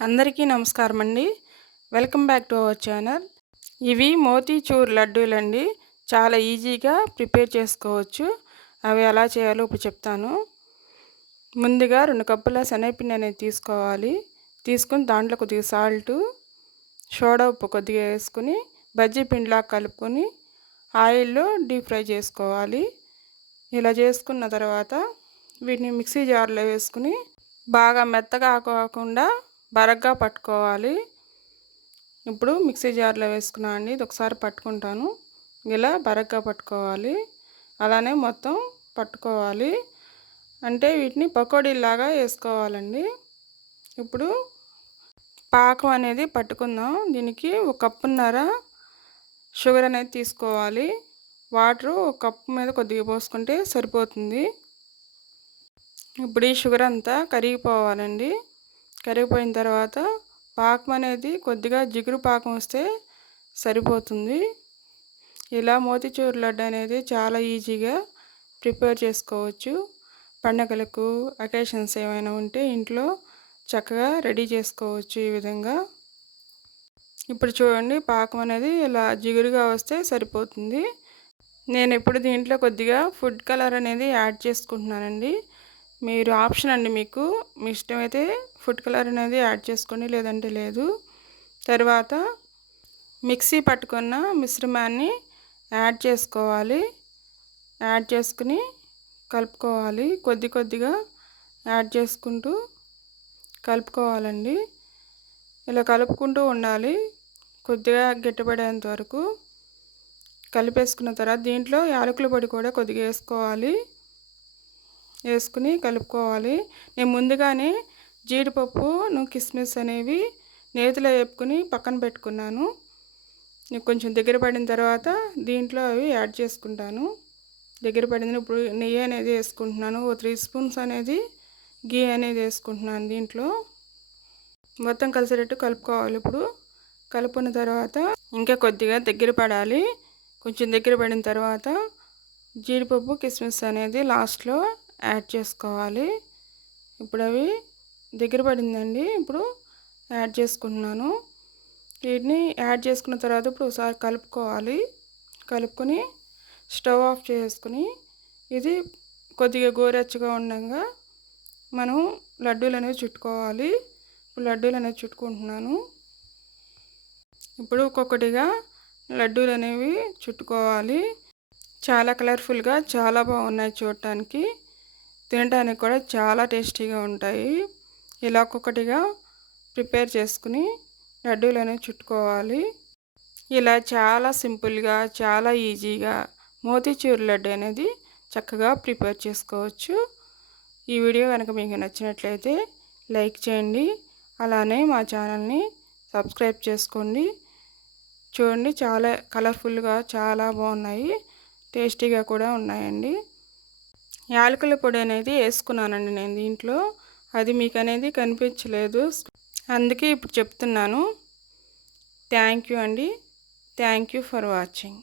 అందరికీ నమస్కారం అండి welcome back to our channel. ఇవి మోతీచూర్ లడ్డూలండి. చాలా ఈజీగా ప్రిపేర్ చేసుకోవచ్చు. అవి ఎలా చేయాలో ఇప్పుడు చెప్తాను. ముందుగా రెండు కప్పుల శనగపిండి అనేది తీసుకోవాలి. తీసుకుని దాంట్లో కొద్దిగా సాల్టు సోడా ఉప్పు కొద్దిగా వేసుకుని బజ్జీ పిండిలా కలుపుకొని ఆయిల్లో డీప్ ఫ్రై చేసుకోవాలి. ఇలా చేసుకున్న తర్వాత వీటిని మిక్సీ జార్లో వేసుకుని బాగా మెత్తగా కాకుండా బరగ్గా పట్టుకోవాలి. ఇప్పుడు మిక్సీ జార్లో వేసుకున్నా అండి ఇది ఒకసారి పట్టుకుంటాను. ఇలా బరగ్గా పట్టుకోవాలి. అలానే మొత్తం పట్టుకోవాలి. అంటే వీటిని పకోడీలాగా వేసుకోవాలండి. ఇప్పుడు పాకం అనేది పట్టుకుందాం. దీనికి ఒక కప్పున్నర షుగర్ అనేది తీసుకోవాలి. వాటరు ఒక కప్పు మీద కొద్దిగా పోసుకుంటే సరిపోతుంది. ఇప్పుడు ఈ షుగర్ అంతా కరిగిపోవాలండి. కరిగిపోయిన తర్వాత పాకం అనేది కొద్దిగా జిగురు పాకం వస్తే సరిపోతుంది. ఇలా మోతిచూరు లడ్డు అనేది చాలా ఈజీగా ప్రిపేర్ చేసుకోవచ్చు. పండగలకు అకేషన్స్ ఏమైనా ఉంటే ఇంట్లో చక్కగా రెడీ చేసుకోవచ్చు ఈ విధంగా. ఇప్పుడు చూడండి పాకం అనేది ఇలా జిగురుగా వస్తే సరిపోతుంది. నేను ఇప్పుడు దీంట్లో కొద్దిగా ఫుడ్ కలర్ అనేది యాడ్ చేసుకుంటున్నానండి. మీరు ఆప్షన్ అండి మీకు. మీ ఇష్టమైతే ఫుడ్ కలర్ అనేది యాడ్ చేసుకోండి లేదంటే లేదు. తర్వాత మిక్సీ పట్టుకున్న మిశ్రమాన్ని యాడ్ చేసుకోవాలి. యాడ్ చేసుకుని కలుపుకోవాలి. కొద్ది కొద్దిగా యాడ్ చేసుకుంటూ కలుపుకోవాలండి. ఇలా కలుపుకుంటూ ఉండాలి. కొద్దిగా గట్టిపడేంత వరకు కలిపేసుకున్న తర్వాత దీంట్లో యాలకుల పొడి కూడా కొద్దిగా వేసుకోవాలి. వేసుకుని కలుపుకోవాలి. నేను ముందుగానే జీడిపప్పును కిస్మిస్ అనేవి నేతిలో వేపుకుని పక్కన పెట్టుకున్నాను. కొంచెం దగ్గర పడిన తర్వాత దీంట్లో అవి యాడ్ చేసుకుంటాను. దగ్గర పడింది ఇప్పుడు నెయ్యి అనేది వేసుకుంటున్నాను. ఓ త్రీ స్పూన్స్ అనేది గీ అనేది వేసుకుంటున్నాను దీంట్లో. మొత్తం కలిసేటట్టు కలుపుకోవాలి ఇప్పుడు. కలుపుకున్న తర్వాత ఇంకా కొద్దిగా దగ్గర పడాలి. కొంచెం దగ్గర పడిన తర్వాత జీడిపప్పు కిస్మిస్ అనేది లాస్ట్లో యాడ్ చేసుకోవాలి. ఇప్పుడు అవి దగ్గర పడిందండి. ఇప్పుడు యాడ్ చేసుకుంటున్నాను. వీటిని యాడ్ చేసుకున్న తర్వాత ఇప్పుడు ఒకసారి కలుపుకోవాలి. కలుపుకొని స్టవ్ ఆఫ్ చేసుకుని ఇది కొద్దిగా గోరెచ్చగా ఉండగా మనం లడ్డూలు అనేవి చుట్టుకోవాలి. ఇప్పుడు లడ్డూలు అనేవి చుట్టుకుంటున్నాను. ఇప్పుడు ఒక్కొక్కటిగా లడ్డూలు అనేవి చుట్టుకోవాలి. చాలా కలర్ఫుల్గా చాలా బాగున్నాయి చూడటానికి. తినడానికి కూడా చాలా టేస్టీగా ఉంటాయి. ఇలా ఒక్కొక్కటిగా ప్రిపేర్ చేసుకుని లడ్డూలు అనేవి చుట్టుకోవాలి. ఇలా చాలా సింపుల్గా చాలా ఈజీగా మోతీచూరు లడ్డు అనేది చక్కగా ప్రిపేర్ చేసుకోవచ్చు. ఈ వీడియో కనుక మీకు నచ్చినట్లయితే లైక్ చేయండి. అలానే మా ఛానల్ని సబ్స్క్రైబ్ చేసుకోండి. చూడండి చాలా కలర్ఫుల్గా చాలా బాగున్నాయి. టేస్టీగా కూడా ఉన్నాయండి. యాలకుల పొడి అనేది వేసుకున్నానండి నేను దీంట్లో. అది మీకు అనేది కనిపించలేదు. అందుకే ఇప్పుడు చెప్తున్నాను. థ్యాంక్ యూ అండి. Thank you for watching.